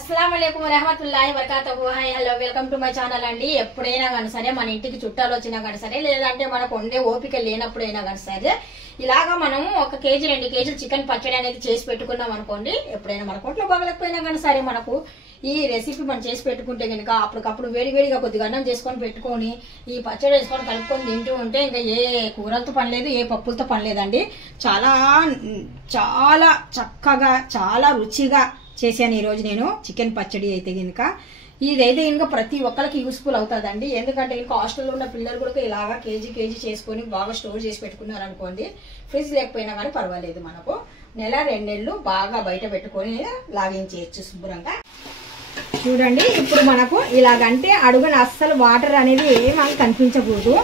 अस्सलाम वालेकुम रहमतुल्लाहि वबरकातुहू। Hi hello welcome to my channel అండి। ఎప్పుడైనా కానీ సరే మన ఇంటికి చుట్టాలు వచ్చినా కానీ సరే లేదంటే మనకు వండే ఓపిక లేనప్పుడైనా కానీ సరే ఇలాగా మనము 1 కేజీ 2 కేజీలు చికెన్ పచ్చడి అనేది చేసి పెట్టుకున్నాం అనుకోండి। ఎప్పుడైనా మన కొట్లో బాగలేకపోయినా కానీ సరే మనకు ఈ రెసిపీ మనం చేసి పెట్టుకుంటే గనుక అప్పటికప్పుడు వేడివేడిగా కొద్దిగా అన్నం చేసుకొని పెట్టుకొని ఈ పచ్చడి వేసుకొని కలుపుకొని తింటూ ఉంటే ఇంకా ఏ కూరలతో పని లేదు, ఏ పప్పులతో పని లేదండి। చాలా చాలా చక్కగా చాలా రుచిగా చేశాను ఈ రోజు నేను చికెన్ పచ్చడి అయితే గనుక ఇదైతే ఇంకా ప్రతి ఒక్కరికి యూస్ఫుల్ అవుతుందండి। ఎందుకంటే ఇంకా హాస్టల్లో ఉన్న పిల్లలు కూడా ఇలాగా కేజీ చేసుకొని బాగా స్టోర్ చేసి పెట్టుకున్నారు అనుకోండి, ఫ్రిడ్జ్ లేకపోయినా కానీ పర్వాలేదు, మనకు నెల 2 నెలలు బాగా బయట పెట్టుకొని లాగించేయచ్చు శుభ్రంగా। చూడండి ఇప్పుడు మనకు ఇలాగంటే అడుగున అస్సలు వాటర్ అనేది ఏమీ కనిపించకూడదు,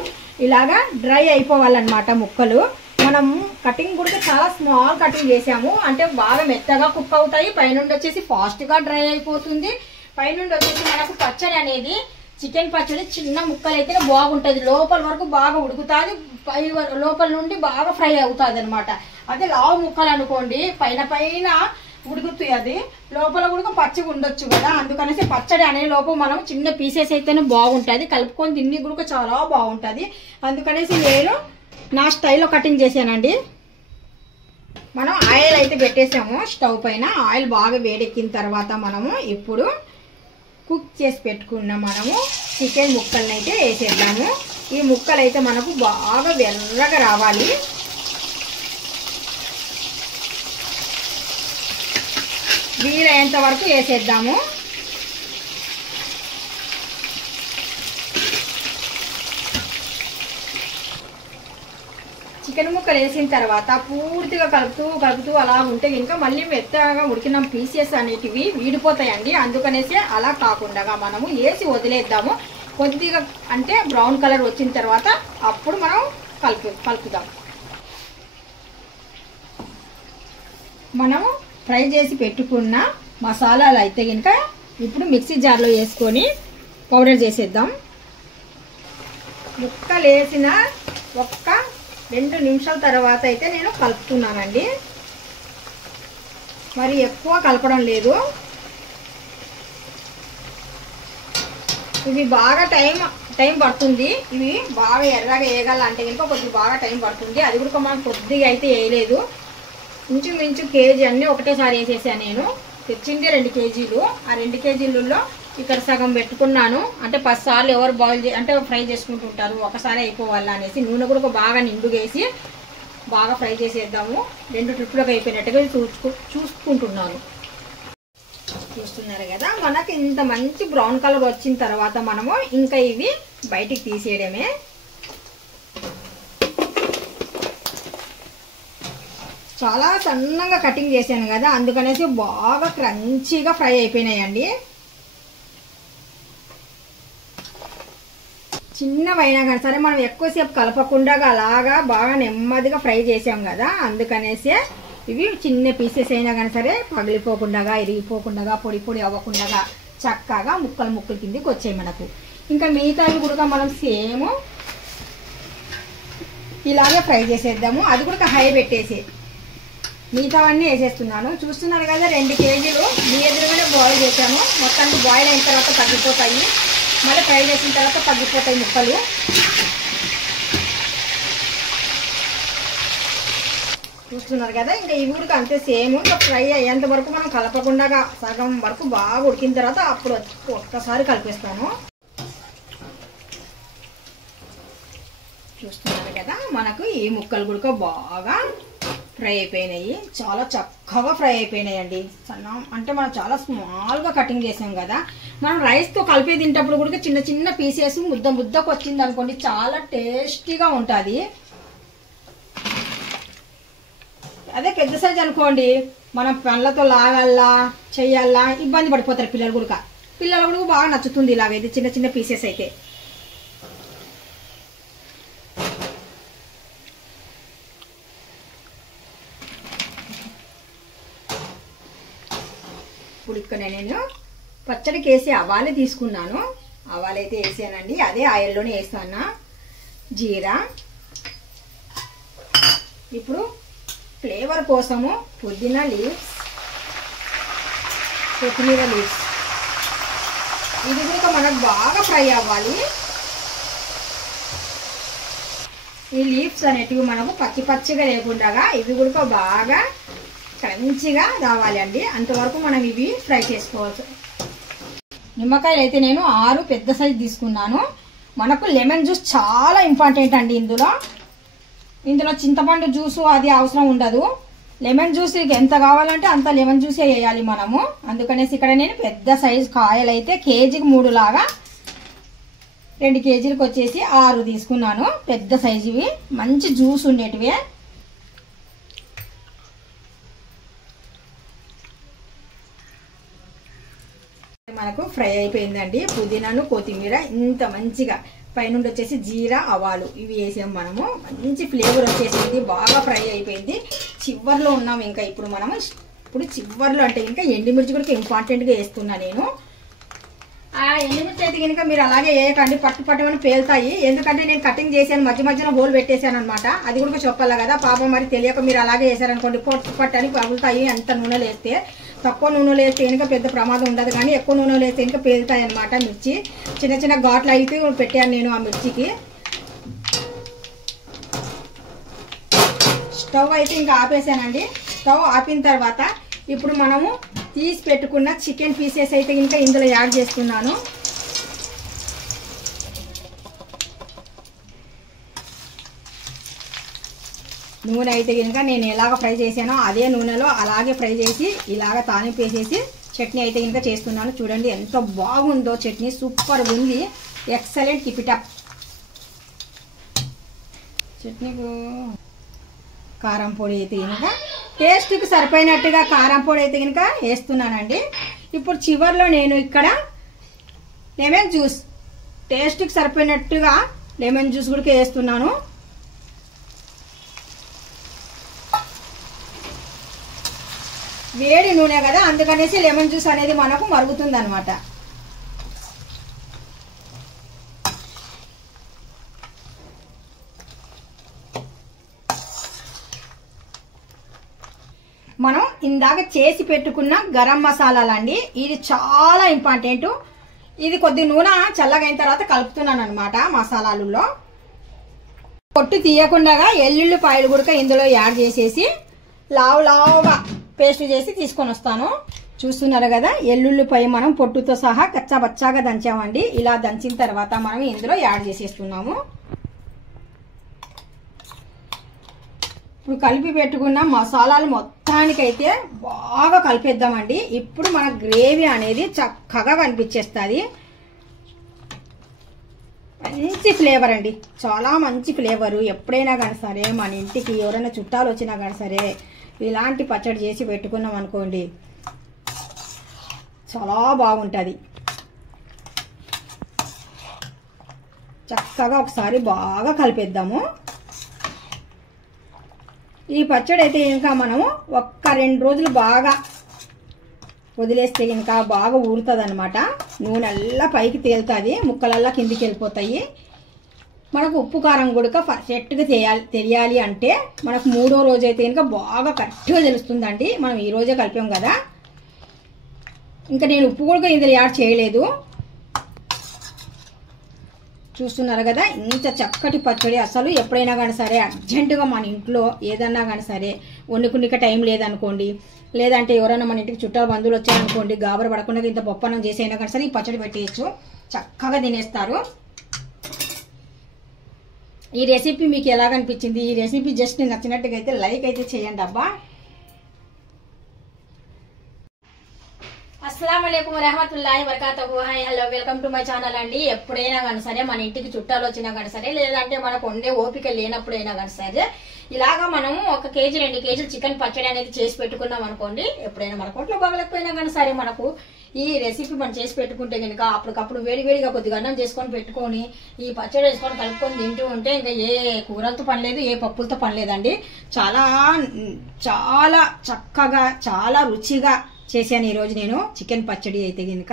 ఇలాగా డ్రై అయిపోవాలన్నమాట ముక్కలు। మనం కటింగ్ కూడా చాలా స్మాల్ కటింగ్ చేసాము అంటే బాగా మెత్తగా కుక్ అవుతాయి, పైనుండి వచ్చేసి ఫాస్ట్ గా డ్రై అయిపోతుంది, పైనుండి వచ్చేసి మనకు పచ్చడి అనేది చికెన్ పచ్చడి చిన్న ముక్కలు అయితే బాగుంటది, లోపల వరకు బాగా ఉడుకుతుంది, పై లోపల నుండి బాగా ఫ్రై అవుతుంది అనమాట। అదే లావు ముక్కలు అనుకోండి పైన ఉడుకుతాయి, అది లోపల కూడా పచ్చిగా ఉండొచ్చు కదా, అందుకనేసి పచ్చడి అనే లోపల మనం చిన్న పీసెస్ అయితేనే బాగుంటది, కలుపుకొని తిని కూడా చాలా బాగుంటది, అందుకనేసి నేను నా స్టైల్లో కటింగ్ చేశానండి। మనం ఆయిల్ అయితే పెట్టేసాము స్టవ్ పైన, ఆయిల్ బాగా వేడెక్కిన తర్వాత మనము ఇప్పుడు కుక్ చేసి పెట్టుకున్న మనము చికెన్ ముక్కలను అయితే వేసేద్దాము। ఈ ముక్కలు అయితే మనకు బాగా ఎర్రగా రావాలి, వీలైనంత వరకు వేసేద్దాము। చికెన్ ముక్కలు వేసిన తర్వాత పూర్తిగా కలుపుతూ అలా ఉంటే ఇంకా మళ్ళీ మెత్తగా ఉడికిన పీసెస్ అనేటివి వీడిపోతాయండి, అందుకనేసి అలా కాకుండా మనము వేసి వదిలేద్దాము, కొద్దిగా అంటే బ్రౌన్ కలర్ వచ్చిన తర్వాత అప్పుడు మనం కలుపుదాం। మనము ఫ్రై చేసి పెట్టుకున్న మసాలాలు అయితే కనుక ఇప్పుడు మిక్సీ జార్లో వేసుకొని పౌడర్ చేసేద్దాం। ముక్కలు వేసిన 1-2 నిమిషాల తర్వాత అయితే నేను కలుపుతున్నానండి, మరి ఎక్కువ కలపడం లేదు, ఇవి బాగా టైం పడుతుంది, ఇవి బాగా ఎర్రగా వేయగలంటే కనుక కొద్దిగా బాగా టైం పడుతుంది, అది కూడా మనం కొద్దిగా అయితే వేయలేదు, ఇంచుమించు కేజీ అన్నీ ఒకటేసారి వేసేసాను నేను, తెచ్చింది 2 కేజీలు, ఆ 2 కేజీలలో ఇక్కడ సగం పెట్టుకున్నాను, అంటే 10 సార్లు ఎవరు అంటే ఫ్రై చేసుకుంటుంటారు, ఒకసారి అయిపోవాలి అనేసి నూనె కూడా బాగా నిండుగేసి బాగా ఫ్రై చేసేద్దాము, 2 ట్రిప్పులకు అయిపోయినట్టుగా చూసుకుంటున్నాను। చూస్తున్నారు కదా మనకి ఇంత మంచి బ్రౌన్ కలర్ వచ్చిన తర్వాత మనము ఇంకా ఇవి బయటికి తీసేయడమే। చాలా సన్నగా కటింగ్ చేశాను కదా, అందుకనేసి బాగా క్రంచీగా ఫ్రై అయిపోయినాయండి, చిన్నవైనా కానీ సరే మనం ఎక్కువసేపు కలపకుండా అలాగా బాగా నెమ్మదిగా ఫ్రై చేసాం కదా, అందుకనేసి ఇవి చిన్న పీసెస్ అయినా కానీ సరే పగిలిపోకుండా ఇరిగిపోకుండా పొడి అవ్వకుండా చక్కగా ముక్కలు కిందికి వచ్చాయి మనకు। ఇంకా మిగతావి కూడా మనం సేమ్ ఇలాగే ఫ్రై చేసేద్దాము, అది కూడా హై పెట్టేసి మిగతావన్నీ వేసేస్తున్నాను। చూస్తున్నారు కదా 2 కేజీలు మీ ఎదురుగానే బాయిల్ చేశాను, మొత్తానికి బాయిల్ అయిన తర్వాత తగ్గిపోతాయి, మళ్ళీ ఫ్రై చేసిన తర్వాత తగ్గిపోతాయి ముక్కలు। చూస్తున్నారు కదా ఇంకా ఇవి కూడా అంతే సేమ్, ఇంకా ఫ్రై అయ్యేంత వరకు మనం కలపకుండా సగం వరకు బాగా ఉడికిన తర్వాత అప్పుడు ఒక్కసారి కలిపేస్తాను। చూస్తున్నారు కదా మనకు ఈ ముక్కలు కూడా బాగా ఫ్రై అయిపోయినాయి, చాలా చక్కగా ఫ్రై అయిపోయినాయండి, అంటే మనం చాలా స్మాల్గా కటింగ్ చేసాం కదా, మనం రైస్తో కలిపి తింటప్పుడు కూడా చిన్న పీసెస్ ముద్దకు వచ్చింది అనుకోండి చాలా టేస్టీగా ఉంటుంది, అదే పెద్ద సైజ్ అనుకోండి మనం పళ్ళతో లాగాలా చెయ్యాలా ఇబ్బంది పడిపోతారు పిల్లలు కూడా బాగా నచ్చుతుంది ఇలాగైతే చిన్న పీసెస్ అయితే। ఇప్పుడు ఇక్కడ నేను పచ్చడికి వేసి ఆవాలు తీసుకున్నాను, ఆవాలు అయితే వేసానండి, అదే ఆయిల్లోనే వేస్తాను జీరా, ఇప్పుడు ఫ్లేవర్ కోసము పుదీనా లీవ్స్, కొత్తిమీర లీవ్స్ ఇది కూడా మనకు బాగా ఫ్రై అవ్వాలి. ఈ లీవ్స్ అనేటివి మనకు పచ్చి పచ్చిగా లేకుండా ఇవి కూడా బాగా క్రంచిగా రావాలి అండి. అంతవరకు మనం ఇవి ఫ్రై చేసుకోవచ్చు. నిమ్మకాయలు అయితే నేను 6 పెద్ద సైజు తీసుకున్నాను. మనకు లెమన్ జ్యూస్ చాలా ఇంపార్టెంట్ అండి. ఇందులో చింతపండు జ్యూసు అది అవసరం ఉండదు. లెమన్ జ్యూస్ ఎంత కావాలంటే అంత లెమన్ జ్యూసే వేయాలి మనము. అందుకనేసి ఇక్కడ నేను పెద్ద సైజు కాయలు అయితే కేజీకి 3 లాగా 2 కేజీలకు వచ్చేసి 6 తీసుకున్నాను. పెద్ద సైజువి మంచి జ్యూస్ ఉండేటివి. మనకు ఫ్రై అయిపోయిందండి. పుదీనాను కొత్తిమీర ఇంత మంచిగా పైనుండి వచ్చేసి జీరా ఆవాలు ఇవి వేసాం మనము. మంచి ఫ్లేవర్ వచ్చేసింది. బాగా ఫ్రై అయిపోయింది. చివర్లో ఉన్నాం ఇంకా. ఇప్పుడు చివర్లో అంటే ఇంకా ఎండుమిర్చి కూడా ఇంపార్టెంట్గా వేస్తున్నా నేను. ఆ ఎండుమిర్చి అయితే కనుక మీరు అలాగే వేయకండి, పట్టుమని పేలుతాయి. ఎందుకంటే నేను కటింగ్ చేశాను, మధ్యలో హోల్ పెట్టేశాను అనమాట. అది కూడా చెప్పాలి కదా. పాపం మరి తెలియక మీరు అలాగే వేసారనుకోండి, పట్టని పగులుతాయి. అంత నూనెలో వేస్తే. తక్కువ నూనెలో వేస్తే కనుక పెద్ద ప్రమాదం ఉండదు, కానీ ఎక్కువ నూనెలో వేస్తే కనుక పేలుతాయి అనమాట. మిర్చి చిన్న ఘాట్లు అయితే పెట్టాను నేను ఆ మిర్చికి. స్టవ్ అయితే ఇంకా ఆపేసానండి. స్టవ్ ఆపిన తర్వాత ఇప్పుడు మనము తీసి పెట్టుకున్న చికెన్ పీసెస్ అయితే ఇంకా ఇందులో యాడ్ చేస్తున్నాను. నూనె అయితే కనుక నేను ఎలాగ ఫ్రై చేశానో అదే నూనెలో అలాగే ఫ్రై చేసి ఇలాగ తాలింపు వేసేసి చట్నీ అయితే కనుక చేస్తున్నాను. చూడండి ఎంత బాగుందో చట్నీ. సూపర్ ఉంది. ఎక్సలెంట్. Keep it up. చట్నీకు కారం పొడి అయితే కనుక టేస్ట్కి సరిపోయినట్టుగా కారం పొడి అయితే కనుక వేస్తున్నానండి. ఇప్పుడు చివర్లో నేను ఇక్కడ లెమన్ జ్యూస్ టేస్ట్కి సరిపోయినట్టుగా లెమన్ జ్యూస్ కూడా వేస్తున్నాను. వేడి నూనె కదా, అందుకనేసి లెమన్ జ్యూస్ అనేది మనకు మరుగుతుంది అనమాట. మనం ఇందాక చేసి పెట్టుకున్న గరం మసాలాలండి. ఇది చాలా ఇంపార్టెంట్. ఇది కొద్ది నూనె చల్లగైన తర్వాత కలుపుతున్నాను అనమాట మసాలాలలో. పొట్టు తీయకుండా ఎల్లుల్లిపాయలు కూడా ఇందులో యాడ్ చేసేసి లావుగా పేస్ట్ చేసి తీసుకొని వస్తాను. చూస్తున్నారు కదా, ఎల్లుల్లిపాయ మనం పొట్టుతో సహా కచ్చాబచ్చాగా దంచామండి. ఇలా దంచిన తర్వాత మనం ఇందులో యాడ్ చేసేస్తున్నాము. ఇప్పుడు కలిపి పెట్టుకున్న మసాలాలు మొత్తానికైతే బాగా కలిపేద్దామండి. ఇప్పుడు మన గ్రేవీ అనేది చక్కగా కనిపించేస్తుంది. మంచి ఫ్లేవర్ అండి, చాలా మంచి ఫ్లేవరు. ఎప్పుడైనా కానీ సరే మన ఇంటికి ఎవరైనా చుట్టాలు వచ్చినా కానీ సరే ఇలాంటి పచ్చడి చేసి పెట్టుకున్నాం అనుకోండి, చాలా బాగుంటుంది. చక్కగా ఒకసారి బాగా కలిపేద్దాము. ఈ పచ్చడి అయితే ఇంకా మనము 1-2 రోజులు బాగా వదిలేస్తే ఇంకా బాగా ఊరుతుంది అనమాట. నూనెల్లా పైకి తేలుతుంది, ముక్కలల్లా కిందికి వెళ్ళిపోతాయి. మనకు ఉప్పు కారం కూడా పర్ఫెక్ట్గా తెలియాలి అంటే మనకు 3వ రోజు అయితే ఇంకా బాగా కరెక్ట్గా తెలుస్తుందండి. మనం ఈ రోజే కలిపాం కదా. ఇంకా నేను ఉప్పు కూడా ఇందులో యాడ్ చేయలేదు. చూస్తున్నారు కదా, ఇంత చక్కటి పచ్చడి. అసలు ఎప్పుడైనా కానీ సరే అర్జెంటుగా మన ఇంట్లో ఏదన్నా కానీ సరే వండుకునిక టైం లేదనుకోండి, లేదంటే ఎవరైనా మన ఇంటికి చుట్టాలు బంధువులు వచ్చారనుకోండి, గాబర పడకుండా ఇంత పప్పన్నం చేసైనా కానీ సరే ఈ పచ్చడి పెట్టేయచ్చు, చక్కగా తినేస్తారు. ఈ రెసిపీ మీకు ఎలాగనిపించింది? ఈ రెసిపీ జస్ట్ నచ్చినట్టుగా అయితే లైక్ అయితే చేయండి అబ్బా. అస్సలాముఅలైకుం వరహమతుల్లాహి వబరకాతుహు. Hi hello, welcome to my channel అండి. ఎప్పుడైనా కానీ సరే మన ఇంటికి చుట్టాలు వచ్చినా కానీ సరే, లేదంటే మనకు వండే ఓపిక లేనప్పుడైనా కానీ సరే ఇలాగా మనము 1 కేజీ 2 కేజీలు చికెన్ పచ్చడి అనేది చేసి పెట్టుకున్నాం అనుకోండి. ఎప్పుడైనా మన కొట్లో బాగలేకపోయినా కానీ సరే మనకు ఈ రెసిపీ మనం చేసి పెట్టుకుంటే కనుక అప్పటికప్పుడు వేడివేడిగా కొద్దిగా అన్నం చేసుకొని పెట్టుకొని ఈ పచ్చడి వేసుకొని కలుపుకొని తింటూ ఉంటే ఇంకా ఏ కూరలతో పని లేదు, ఏ పప్పులతో పని లేదండి. చాలా చాలా చక్కగా చాలా రుచిగా చేశాను ఈరోజు నేను చికెన్ పచ్చడి అయితే కనుక.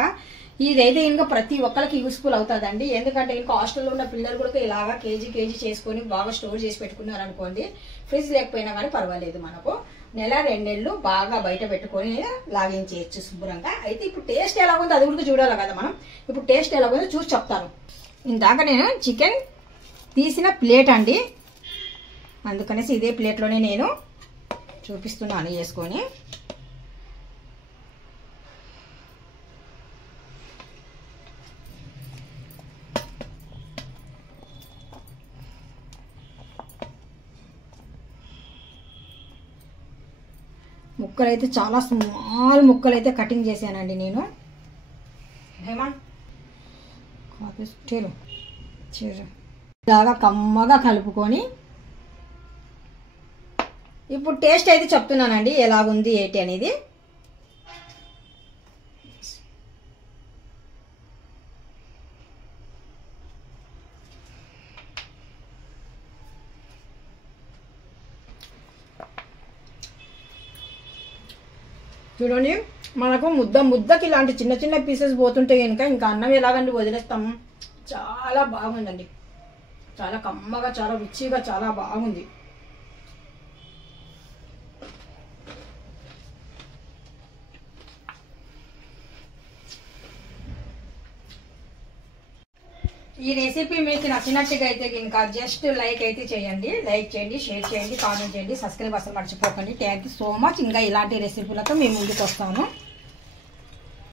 ఇదైతే ఇంకా ప్రతి ఒక్కరికి యూస్ఫుల్ అవుతుందండి. ఎందుకంటే ఇంకా హాస్టల్లో ఉన్న పిల్లలు కూడా ఇలాగా కేజీ చేసుకొని బాగా స్టోర్ చేసి పెట్టుకున్నారు అనుకోండి, ఫ్రిడ్జ్ లేకపోయినా కానీ పర్వాలేదు, మనకు నెల 2 నెలలు బాగా బయట పెట్టుకొని లాగించేయచ్చు శుభ్రంగా. అయితే ఇప్పుడు టేస్ట్ ఎలా ఉందో అది కూడా చూడాలి కదా మనం. ఇప్పుడు టేస్ట్ ఎలా ఉందో చూసి చెప్తాను. ఇందాక నేను చికెన్ తీసిన ప్లేట్ అండి, అందుకనేసి ఇదే ప్లేట్లోనే నేను చూపిస్తున్నాను వేసుకొని. ముక్కలు అయితే చాలా స్మాల్ ముక్కలు అయితే కటింగ్ చేశానండి నేను. బాగా కమ్మగా కలుపుకొని ఇప్పుడు టేస్ట్ అయితే చెప్తున్నానండి ఎలాగుంది ఏంటి అనేది. చూడండి, మనకు ముద్దకి ఇలాంటి చిన్న చిన్న పీసెస్ పోతుంటే కనుక ఇంకా అన్నం ఎలాగండి వదిలేస్తాము. చాలా బాగుందండి, చాలా కమ్మగా, చాలా రుచిగా, చాలా బాగుంది. ఈ రెసిపీ మీకు నచ్చినట్టుగా అయితే కనుక జస్ట్ లైక్ అయితే చేయండి. లైక్ చేయండి, షేర్ చేయండి, కామెంట్ చేయండి, సబ్స్క్రైబ్ అసలు మర్చిపోకండి. Thank you so much. ఇంకా ఇలాంటి రెసిపీలతో మేము ముందుకు వస్తాము.